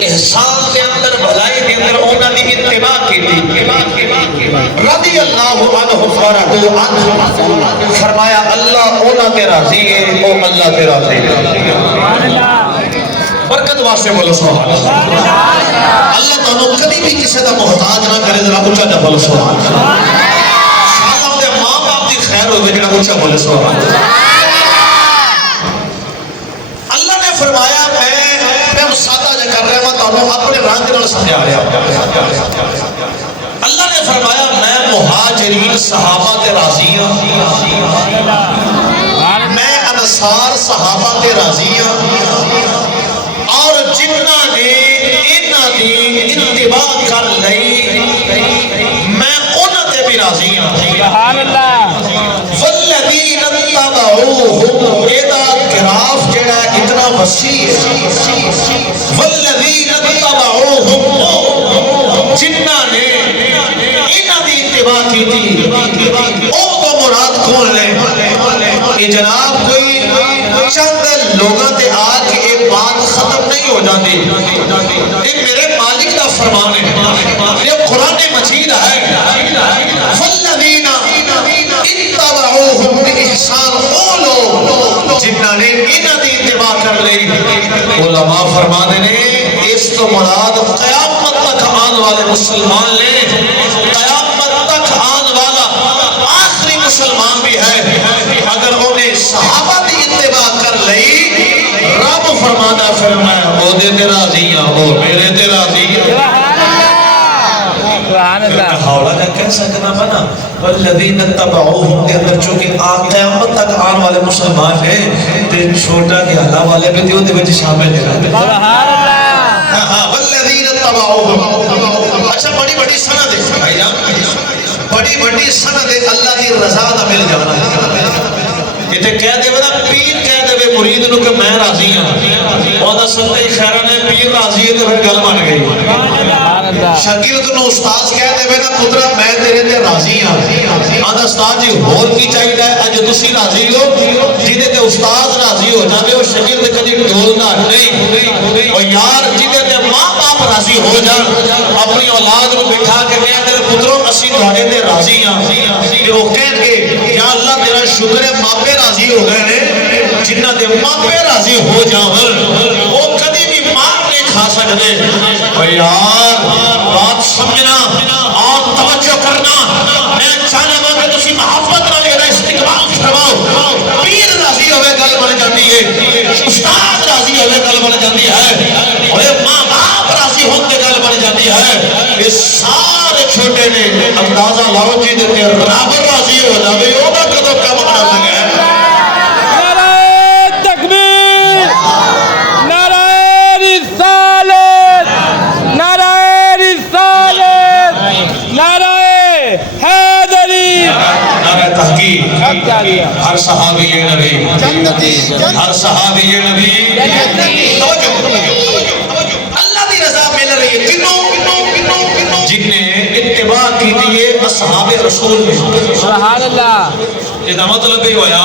احسان کے اندر بھلائی کے اندر انہوں نے اتباع کی تھی رضی اللہ عنہ ورضوا عنہ فرمایا اللہ انہوں تے راضی ہے او اللہ تے راضی ہے برکت واسطے بولو سبحان اللہ اللہ تعالیٰ کبھی بھی کسی دا محتاج نہ کرے ذرا اونچا جا بولو سبحان اللہ انشاءاللہ دے ماں باپ دی خیر ہوگی جڑا اونچا بولو سبحان اللہ اللہ نے فرمایا میں سادہ جا کر رہا ہوں تو اپنے رنگ نال سمجھا رہا ہوں اللہ نے فرمایا میں مہاجرین صحابہ تے راضی ہوں میں انصار صحابہ تے راضی ہوں اور جنہ نے انہاں دی اتباع کر لئی میں انہاں تے بھی راضی ہوں سبحان اللہ والذین اتبعوہم ایدہ گراف جڑا اتنا وسیع ہے والذین اتبعوہم جنہ نے انہاں دی اتباع کی تھی او تو مراد کون لے یہ جناب کوئی چند لوگاں تے آج یہ بات ختم نہیں ہو جاتی یہ میرے مالک دا فرمان ہے یہ قرآن مجید ہے والذین اتبعوہم بإحسان او لوگ جنہاں نے انہاں دی اتباع کر لی علماء فرمانے نے اس تو مراد قیامت تک آنے والے مسلمان لے قیامت تک آنے والا آخری مسلمان بھی ہے اگر انہیں صحابہ دی اتباع کر لئی رب فرمانا فرمایا وہ دے تے راضی ہیں وہ میرے تے راضی ہیں حوالہ جا کہہ سکنا بنا والذین اتبعوہم کے اندر چونکہ قیامت تک آنے والے مسلمان ہیں تے چھوٹا کے اللہ والے بھی دیو دے وچ شامل ہے والذین اتبعوہم اچھا بڑی بڑی سند ہے بھائی جان بڑی بڑی سند ہے اللہ کی رضا دا مل جانا یہ تے کہہ دے ودا پیر کہہ دے مرید نو کہ میں راضی ہوں ودا سنتے خیرہ نے پیر راضی ہے تو پھر گل بن گئی شاگرد نو استاد کہہ دے نا پترا میں تیرے تے راضی ہوں آدھا استاد جی ہور کی چاہیے اج تسی راضی ہو جیدے تے استاد راضی ہو جاوے وہ شاگرد کدی ڈولدا نہیں اور یار جیدے تے ماں باپ راضی ہو جان اپنی اولاد نو بٹھا کے کہہ دے پترو اسی تواڈے تے راضی ہاں کہ وہ کہن گے یا اللہ تیرا شکر ہے ماپے راضی ہو گئے نے جنہ دے ماپے راضی ہو جاون وہ کدی بھی مار نہیں کھا سکتے اور یار بات سمجھنا اور توجہ کرنا میں چاہنا ہوں کہ تسی محبت نہ لے استقبال فرماؤ پیر راضی ہوئے گل بن جاتی ہے استاد راضی ہوئے گل بن جاتی ہے اور ماں باپ راضی ہو کے گل بن جاتی ہے یہ سارے چھوٹے نے اندازہ لاؤ جی دیتے رب راضی ہو جاوے ہوگا کدو کم نہ لگے ہر صحابی نبی ہر صحابی نبی اللہ دی رضا مل رہی ہے کنوں جن نے اتباع کی تھی یہ اصحاب رسول میں سبحان اللہ یہ مطلب ہی ہویا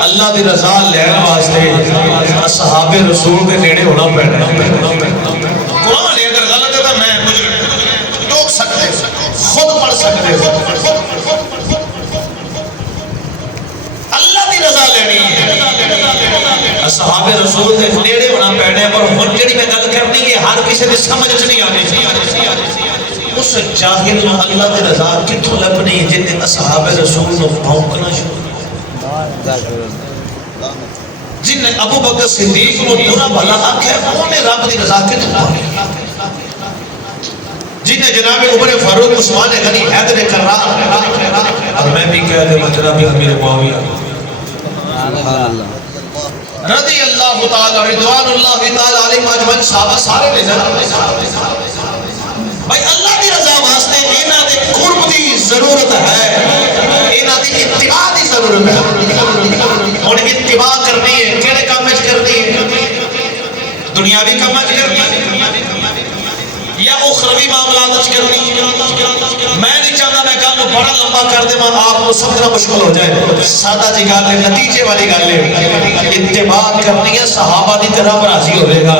اللہ دی رضا لین واسطے اصحاب رسول کے نیڑے ہونا پڑنا قرآن اگر غلط ہے تو میں مجھے ٹوک سکتے خود پڑھ سکتے رضا لینی ہے اصحاب رسول دے نیڑے ہونا پیڑے پر ہن جڑی میں گل کرنی ہے ہر کسی دے سمجھ نہیں آنی اس جاہل نو اللہ دی رضا کتھوں لبنی جن نے اصحاب رسول نو بھونکنا شروع جن نے ابو بکر صدیق نو برا بھلا آکھے انہیں رب دی رضا کتھوں پائی جن نے جناب عمر فاروق عثمان غنی حیدر کرار اور میں بھی کہہ دے جناب امیر معاویہ رضی اللہ تعالی رضوان اللہ تعالی علیہ مجمع صحابہ سارے لے جانا بھائی اللہ کی رضا واسطے انہاں دے قرب دی ضرورت ہے انہاں دی اتباع دی ضرورت ہے اور اتباع کرنی ہے کیڑے کام وچ کرنی ہے دنیاوی کام وچ کرنی ہے یا اخروی معاملات کرنی. میں نہیں چاہتا میں گل بڑا لمبا کر دے میں آپ کو سمجھنا مشکل ہو جائے. سادہ جی گل ہے، نتیجے والی گل ہے. اتباع کرنی ہے صحابہ دی طرح راضی ہوئے گا.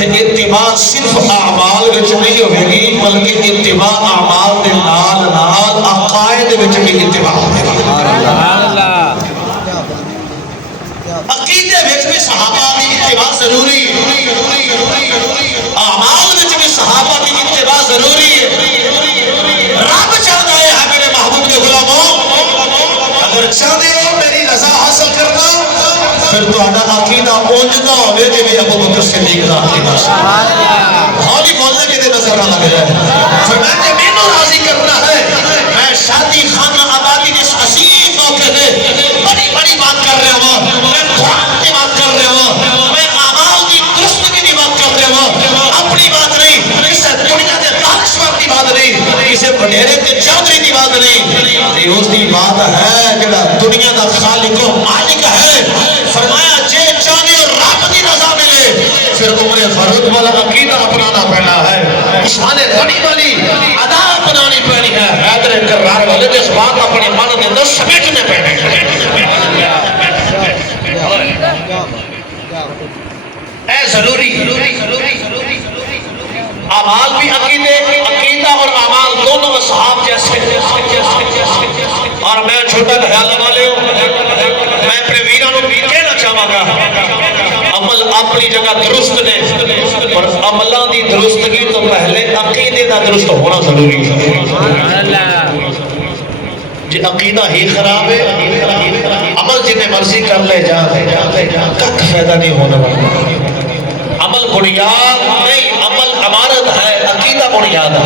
اتباع صرف اعمال وچ نہیں ہوئے گی بلکہ اتباع اعمال دے نال نال عقائد وچ بھی اتباع ہوئے گی. عقیدے وچ بھی صحابہ دی اتباع ضروری ہے، اعمال وچ بھی صحابہ دی اتباع ضروری ہے. رب چاہتا ہے میرے محبوب کے غلاموں، اگر چاہتے ہو میری رضا حاصل کرنا پھر تو عقیدہ اونج نہ ہوئے جی بھی ابو بکر صدیق دا عقیدہ. ہولی بولنے کے دے نظر نہ لگ جائے. فرمایا کہ میں نو راضی کرنا ہے. میں شادی خانہ آبادی جس عظیم موقع دے بڑی بڑی بات کر رہے ہوں، میں قرآن کی بات کر رہے ہوں، میں اعمال کی درستگی کی بات کر رہے ہوں. اپنی بات نہیں، کسی دنیا کے دانشور کی بات نہیں، کسی بڑھیرے کے چودھری کی بات نہیں. یہ اس کی بات ہے جڑا دنیا کا خالق و مالک ہے. فرمایا جے چاہے رب کی رضا ملے پھر عمر فاروق والا عقیدہ اپنانا پڑنا ہے، عثمان غنی والی ادا اپنانی پڑنی ہے، حیدر کرار والے اس بات اپنے من کے اندر سمیٹنے پڑنے ہیں. اے ضروری اعمال بھی عقیدہ اور اعمال دونوں اصحاب جیسے. اور میں چھوٹا خیال والے ہوں، میں اپنے ویرانوں کہنا چاہوں گا عمل اپنی جگہ درست نے، اور عملوں دی درستگی تو پہلے عقیدے کا درست ہونا ضروری ہے. جی عقیدہ ہی خراب ہے عمل جنہیں مرضی کر لے جا کک فائدہ نہیں ہونے والا. عمل بنیاد نہیں، عمل عمارت ہے، عقیدہ بنیاد ہے.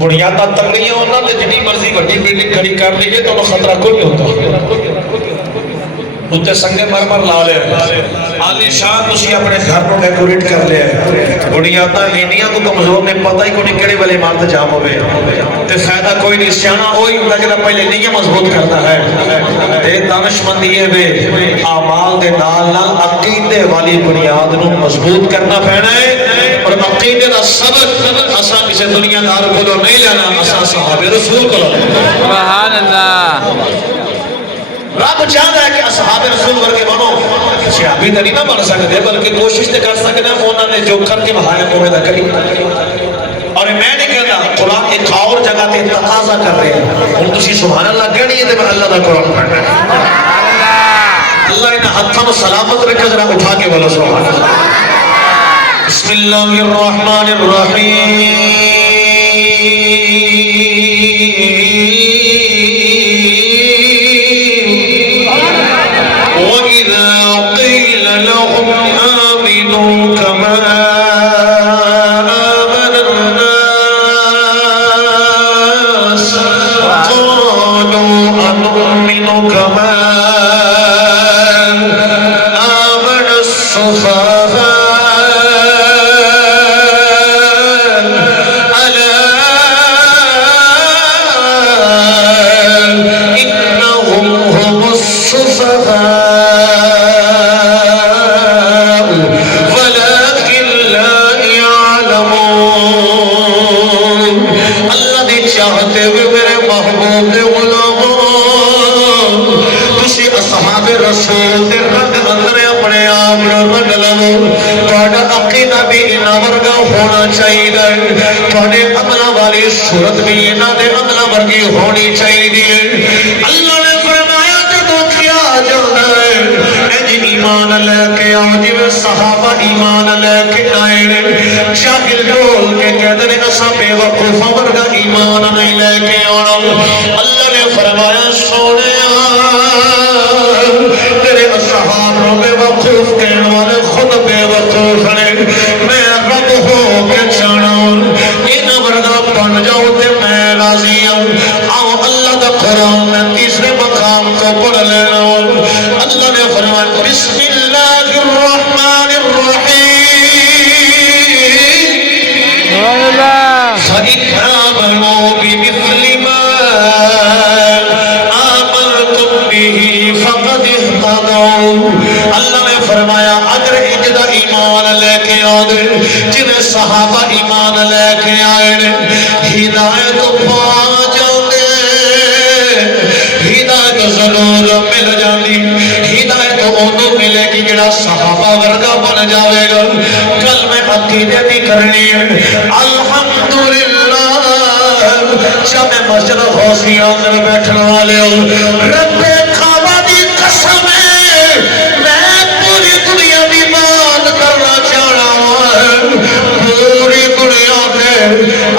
بنیادہ تنگیاں ہونا تو جنہیں مرضی بڑی بلڈنگ کھڑی کر لیجئے تو خطرہ کوئی ہوتا. اتنے سنگے مرمر لا لے آلی شان تسی اپنے گھر کو ڈیکوریٹ کر لے. بنیادہ لینیاں تو کمزور نے پتہ ہی کوئی کڑی والے مارت جام ہوئے تے فائدہ کوئی نہیں. سیانا ہوئی ہوتا جنہ پہلے نیاں مضبوط کرتا ہے. تے دانش مند یہ بے اعمال دے نال نال عقیدے والی بنیاد نو مضبوط کرنا پہنا ہے. اور عقیدے دا سبق اسا کسی دنیا دار کو نہیں لینا، اسا صحابہ رسول کو لینا. سبحان اللہ. رب چاہتا ہے کہ اصحاب رسول ورگے بنو. صحابی تو نہیں نہ بن سکتے بلکہ کوشش تو کر سکتے ہیں انہوں نے جو کر کے بہایا کوئی نہ کری. اور میں نہیں کہتا قرآن ایک اور جگہ تے تقاضا کر رہے ہیں. ہم تسی سبحان اللہ کہنی ہے تو میں اللہ دا قرآن پڑھنا ہے. اللہ انہیں ہاتھوں کو سلامت رکھے ذرا اٹھا کے بولو سبحان اللہ. بسم اللہ الرحمن الرحیم. صورت بھی انہاں دے عملہ ورگی ہونی چاہیے. اللہ نے فرمایا کہ تو کیا جانا ہے اج ایمان لے کے آؤ جی صحابہ ایمان لے کے آئے. شاکل ڈول کے کہتے ہیں اسا بے وقوفہ ورگا ایمان نہیں لے کے آنا. اللہ نے فرمایا سونے تیرے اصحابوں بے وقوف کہنے والے خود بے وقوف نے. میں رب ہو کے چانا انہاں ورگا بن جاؤ تے میں راضی ہوں. آؤ اللہ دا قرآن میں تیسرے مقام کو پڑھ لینا. اللہ نے فرمایا بسم اللہ الرحمن الرحیم. فَإِنْ آمَنُوا بِمِثْلِ مَا آمَنْتُمْ بِهِ فَقَدِ اهْتَدَوْا. اللہ نے فرمایا اگر اجدہ ایمان لے کے آدھے جنہیں صحابہ ایمان لے کے آئے ہدایت پا جانے ہدایت ضرور مل جانی ہدایت انہوں ملے گی جڑا صحابہ ورگا بن جاوے گا کل میں عقیدے بھی کرنی ہے الحمدللہ جب میں مسجد غوثیہ اندر بیٹھنے والے ہوں رب کعبہ دی قسم ہے میں پوری دنیا بھی بات کرنا چاہنا ہوں پوری دنیا میں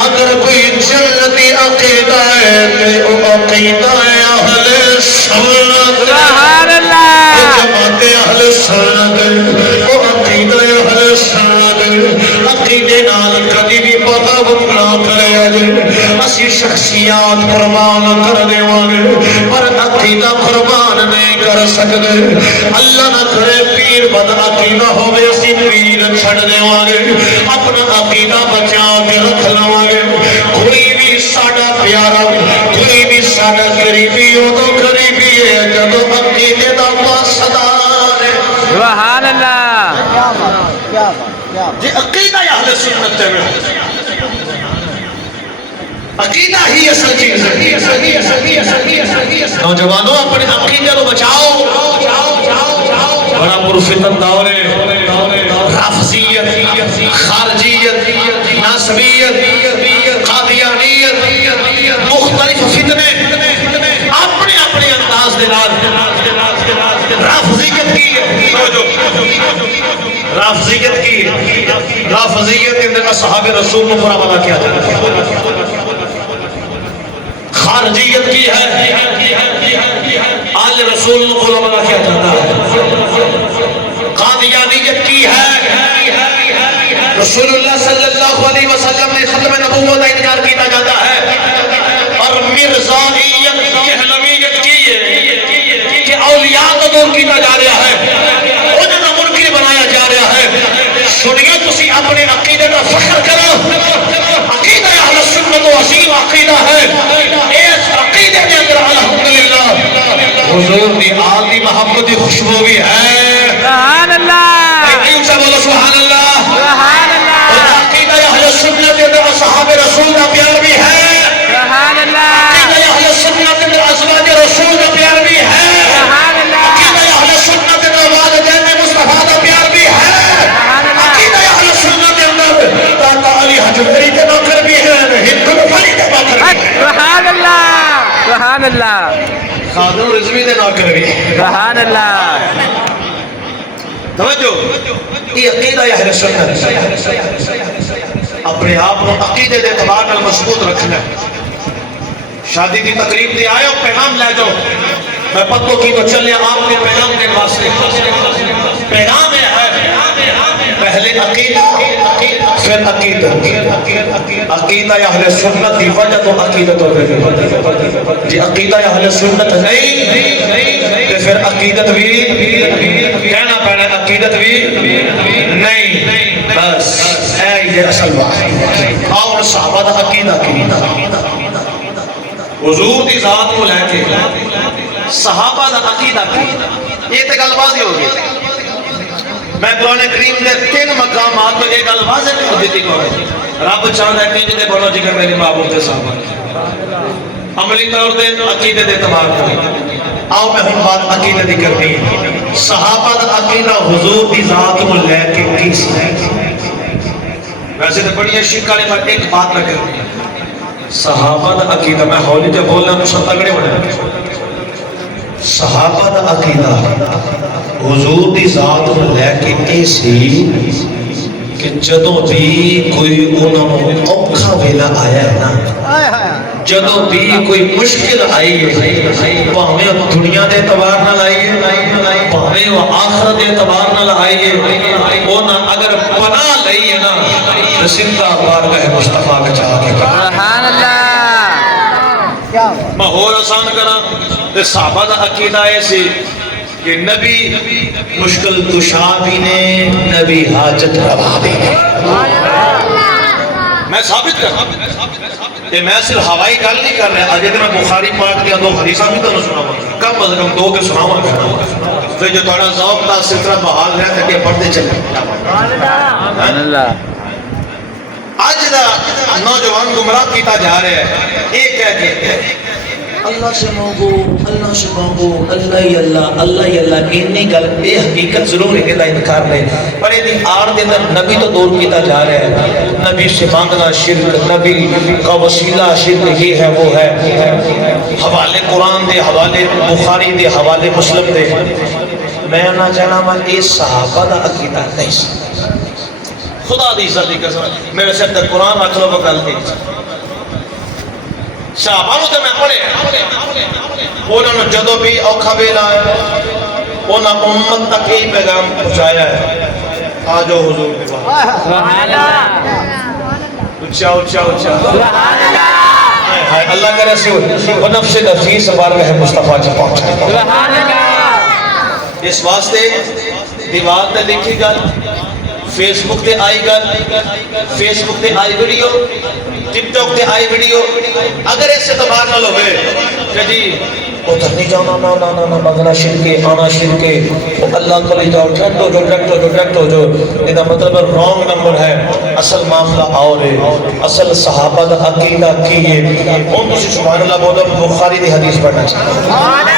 اگر کوئی جنتی عقیدہ ہے کہ وہ عقیدہ ہے اہل سنت سبحان اللہ جماعت اہل سنت وہ عقیدہ اہل سنت عقیدے نال کبھی بھی پتہ نہ کرے اسی شخصیات قربان کر دے پر عقیدہ قربان نہیں کر سکتے اللہ نہ کرے پیر بد عقیدہ ہوئے اسی پیر چھڑ دے اپنا عقیدہ بچا کے رکھ لواں کوئی بھی ساڈا پیارا کوئی بھی ساڈا قریبی ہو تو قریبی ہے جب عقیدے دا واسطہ ہے سبحان اللہ جی عقیدہ اہل سنت ہے عقیدہ ہی اصل چیز ہے نوجوانوں اپنے عقیدے کو بچاؤ بڑا پرفتن دور ہے رافضیت خارجیت ناصبیت قادیانیت مختلف فتنے اپنے اپنے انداز دے رافضیت کی رافضیت اندر اصحاب رسول کو برا بلا کیا جاتا ہے خارجیت کی ہے آل رسول کو برا بلا کیا جاتا ہے قادیانیت کی ہے رسول اللہ صلی اللہ علیہ وسلم نے ختم نبوت انکار کیا جاتا ہے اور مرزائیت کہلویت کی ہے کہ اولیاء کو دور کیا جا رہا ہے انہیں منکر بنایا جا رہا ہے سنیے تسی اپنے عقیدے کا فخر کرو عقیدہ اہل سنت و عظیم عقیدہ ہے اس عقیدے کے اندر الحمدللہ حضور دی آل دی محبت دی خوشبو بھی ہے سبحان اللہ سبحان اللہ سبحان اللہ اور عقیدہ اہل سنت کے اندر اصحاب رسول کا پیار بھی ہے سبحان اللہ عقیدہ اہل سنت کے اندر ازواج رسول کا پیار بھی ہے سبحان اللہ عقیدہ اہل سنت کے اندر والدین مصطفیٰ کا پیار بھی ہے عقیدہ اہل سنت کے اندر داتا علی حجویری کے نوکر بھی ہے ہندو ولی کے نوکر بھی ہے سبحان اللہ سبحان اللہ خادم رضوی کے نوکر بھی ہے سبحان اللہ توجہ یہ عقیدہ اہل سنت اپنے آپ کو عقیدے دے اعتبار نال مضبوط رکھنا شادی کی تقریب دے آئے ہو پیغام لے جاؤ میں پتوں کی تو چلے آپ کے پیغام کے واسطے پیغام ہے پہلے عقیدہ پھر عقیدہ عقیدہ اہل سنت دی وجہ تو عقیدہ تو جی عقیدہ اہل سنت نہیں تو پھر عقیدت بھی کہنا پڑنا عقیدت بھی نہیں بس اے یہ اصل بات اور صحابہ دا عقیدہ حضور دی ذات کو لے کے صحابہ دا عقیدہ کی یہ تے گل واضح ہو گئی میں قرآن کریم دے 3 مقامات میں ایک گل واضح کر دیتی کو رب چاہتا ہے کہ جدے بنو جگر میرے محبوب دے صحابہ عملی طور دے عقیدے دے اعتبار کریں آؤ میں ہم بات عقیدہ دی کرنی ہے صحابہ دا عقیدہ حضور دی ذات کو لے کے کس ویسے تو بڑی شک والے پر ایک بات نہ کرنی صحابہ دا عقیدہ میں ہولی تے بولنا تو سب تگڑے ہونے صحابہ دا عقیدہ حضور دی ذات کو لے کے ایسی کہ جدوں بھی کوئی انہوں اوکھا ویلا آیا ہے نا جدوں بھی کوئی مشکل آئی ہے پاہمیں دنیا دے اعتبار نہ لائی ہے پاہمیں وہ آخرت دے اعتبار نہ لائی ہے وہ نہ اگر پناہ لئی ہے نا رسندہ بارگاہ مصطفیٰ کا چاہ کے سبحان اللہ میں اور آسان کرا صحابہ دا عقیدہ ایسے کہ نبی مشکل کشا بھی نے نبی حاجت روا بھی نے میں ثابت کر کہ میں صرف ہوائی گل نہیں کر رہا آج میں بخاری پاک دیا 2 حدیثاں بھی تو سنا کم از کم 2 کے سناؤں پھر جو تھوڑا ذوق کا سلسلہ بحال رہا تھا کہ پڑھتے چلے سبحان اللہ آج دا نوجوان گمراہ کیتا جا رہا ہے ایک کہہ کے اللہ سے مانگو اللہ ہی اللہ اتنی گل بے حقیقت ضرور ہے کہ انکار نہیں پر یہ آڑ دے اندر نبی تو دور کیتا جا رہا ہے نبی سے مانگنا شرک نبی کا وسیلہ شرک یہ ہے وہ ہے حوالے قرآن دے حوالے بخاری دے حوالے مسلم دے میں نہ چاہنا میں اس صحابہ دا عقیدہ نہیں خدا دی عزت دی قسم میرے سر تے قرآن رکھ لو بکل دی صحابہ تو میں پڑھے انہوں نے جدو بھی اوکھا بیلا ہے انہوں نے امت تک ہی پیغام پہنچایا ہے آجو حضور کے بعد سبحان اللہ اچھا اچھا اچھا سبحان اللہ اللہ کا رسول وہ نفس نفیس بارگاہ ہے مصطفیٰ جی پہنچا سبحان اللہ اس واسطے دیوار تے دیکھی گل فیس بک تے آئی گل فیس بک تے آئی ویڈیو ٹک ٹاک تے آئی ویڈیو اگر اس سے تبار نہ لوگے کہ جی ادھر نہیں جانا نا مغنا شرکے آنا شرکے اللہ کو لے جاؤ ڈائریکٹ ہو جو یہ مطلب رانگ نمبر ہے اصل معاملہ اور ہے اصل صحابہ دا عقیدہ کی ہے ان سے سبحان اللہ بولو بخاری دی حدیث پڑھنا چاہتا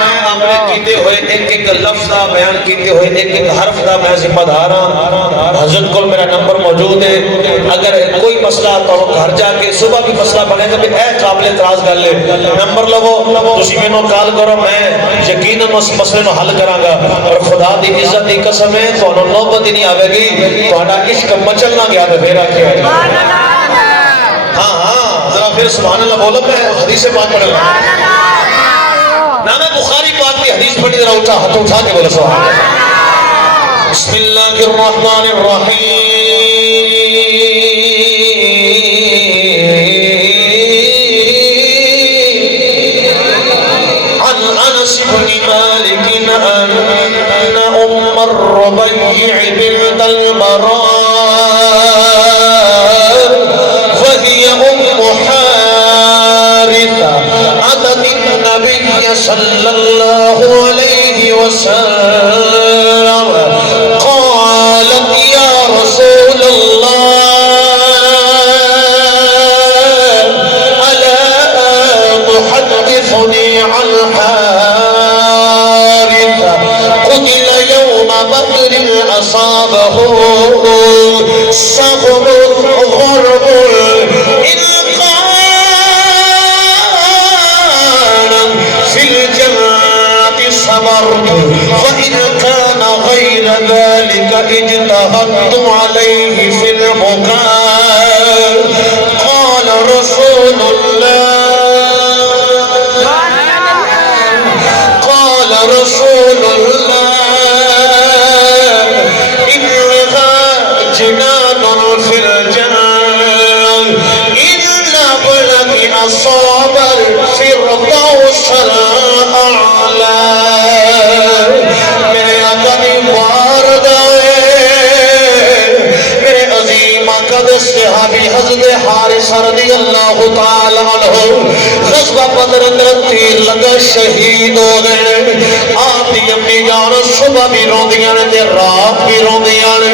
میں عملے کیتے ہوئے ایک ایک لفظ دا بیان کیتے ہوئے ایک ایک حرف دا میں ذمہ دار ہاں حضرت کو میرا نمبر موجود ہے اگر کوئی مسئلہ تو گھر جا کے صبح بھی مسئلہ بنے تو اے قابل اعتراض کر لے نمبر لو تسی مینوں کال کرو میں یقیناً اس مسئلے نو حل کراں گا اور خدا دی عزت دی قسم ہے تانوں نوبت ہی نہیں آوے گی تہاڈا عشق مچلنا گیا تے میرا کیا ہے ہاں ذرا پھر سبحان اللہ بولو میں حدیث پاک پڑھ رہا نام بخاری پاک کی حدیث پڑھی ذرا اٹھا ہاتھ اٹھا کے بولو سبحان اللہ بسم اللہ الرحمن الرحیم عن انس بن مالک ان ام الربيع بنت البراء وهي ام حارثة أتت النبي صلى الله عليه وسلم قالت يا رسول الله ألا تحدثني عن حارثة قتل يوم بدر أصابه سهم غرب إن فإن كان غير ذلك اجتهدت عليه في البكاء قال رسول الله إنها جنان في الجنة إلا بلغ أصاب الفردوس الأعلى صحابی حضرت حارثہ رضی اللہ تعالی عنہ غزوہ بدر اندر تیر لگا شہید ہو گئے آپ دی امی جان صبح بھی روندیاں نے تے رات بھی روندیاں نے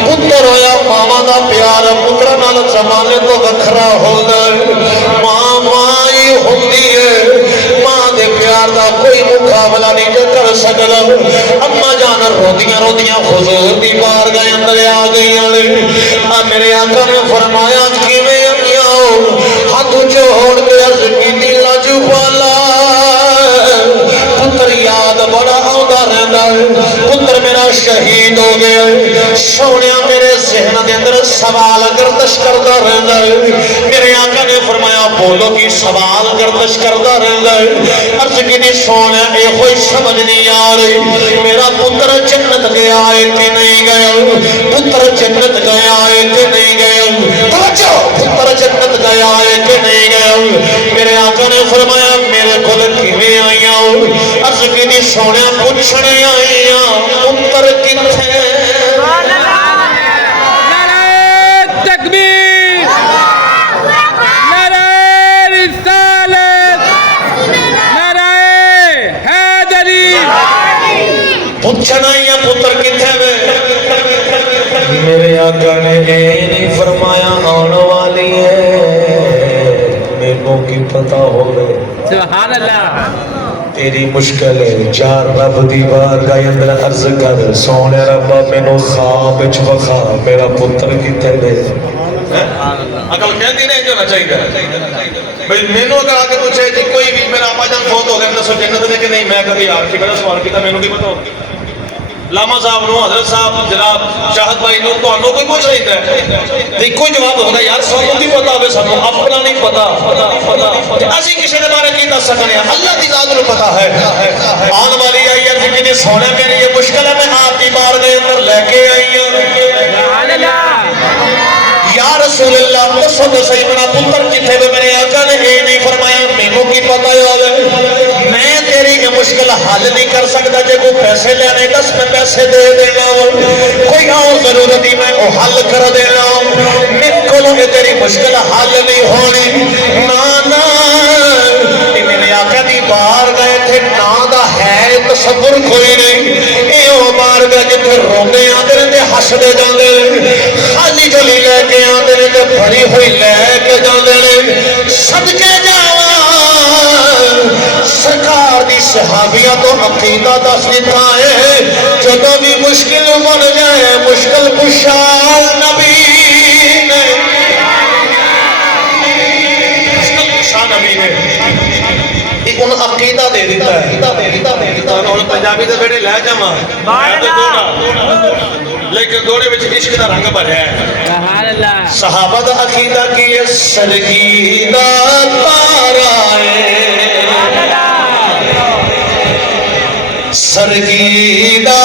پتر ہویا ماما دا پیار پتر نال زمانے تو وکھرا ہوندا ہے ماں ہی ہوندی ہے ماں دے پیار دا کوئی مقابلہ نہیں کر سکدا اما جان روندیاں حضور دی بارگاہ اندر آ گئیاں نے میرے آقا نے فرمایا کیویں آؤ ہاتھ جوڑ کے عرض کیتی لاجو والا پتر یاد بڑا آندا رہندا ہے پتر میرا شہید ہو گیا سونیا میرے ذہن دے اندر سوال گردش کردا رہندا ہے میرے آقا نے فرمایا بولو کی سوال گردش کردا رہندا ہے عرض کیتی سونیا اے کوئی سمجھ نہیں آ رہی میرا پتر جنت گیا ہے کہ نہیں گیا پتر جنت گیا ہے کہ نہیں گیا توجہ پتر جنت گیا ہے کہ نہیں گیا میرے آقا نے فرمایا میرے کول کیویں آئیاں عرض کیتی سونیا پوچھنے آئیاں پتر کتھے رسالت نعرہ حیدری پوچھنا یا پتر کتنے وے میرے آقا نے یہ نہیں فرمایا آن والی ہے میروں کی پتہ ہو گئے سبحان اللہ تیری مشکل ہے چار رب دی بارگاہ اندر عرض کر سونے ربا مینوں خواب وچ وکھا میرا پتر کتے دے اکل کہندی نہیں جو نہ چاہیے بھئی مینوں اگر آگے پوچھے جی کوئی بھی میرا آپا جان فوت ہو گیا میں سو جنت دے کہ نہیں میں کبھی آپ کی بڑا سوال کیتا مینوں نہیں پتہ ہوگی لاما صاحب نو حضرت صاحب جناب شاہد بھائی نو تو انو کوئی پوچھ رہی ہے کوئی جواب ہوگا یار سانوں کی پتا ہوئے سانوں اپنا نہیں پتا اسی کسی نے بارے کی دس سکنے ہیں اللہ کی ذات نو پتا ہے آن والی آئی ہے کہ جنہیں سونے میری یہ مشکل ہے میں آپ کی بار گئے اندر لے کے آئی ہوں سبحان اللہ یا رسول اللہ مصر تو صحیح بنا پتر جتھے بھی میرے آقا نے یہ نہیں فرمایا مینوں کی پتا ہے میں تیری یہ مشکل حل نہیں کر سکتا جے کو پیسے لینے دس میں پیسے دے دینا کوئی اور ضرورت ہی میں وہ حل کر دینا میرے کو یہ تیری مشکل حل نہیں ہونی نانا میرے آقا دی بار گئے تھے نادا ہے تصور کوئی نہیں اے او بار گئے جتھے رونے آدھے رہتے ہسدے جاندے خالی جلی لے کے آدھے رہتے بھری ہوئی لے کے جاندے صدقے جاواں سرکار دی صحابیہ تو عقیدہ دس دیتا ہے جدو بھی مشکل بن جائے مشکل کشال نبی نے مشکل کشال نبی نے ایک ان عقیدہ دے دیتا ہے انہوں پنجابی دے بیڑے لے جاما لیکن دوڑے بچ عشق دا رنگ بھریا ہے سبحان اللہ صحابہ دا عقیدہ کی ہے سرگیدہ تارا ہے سرگیدہ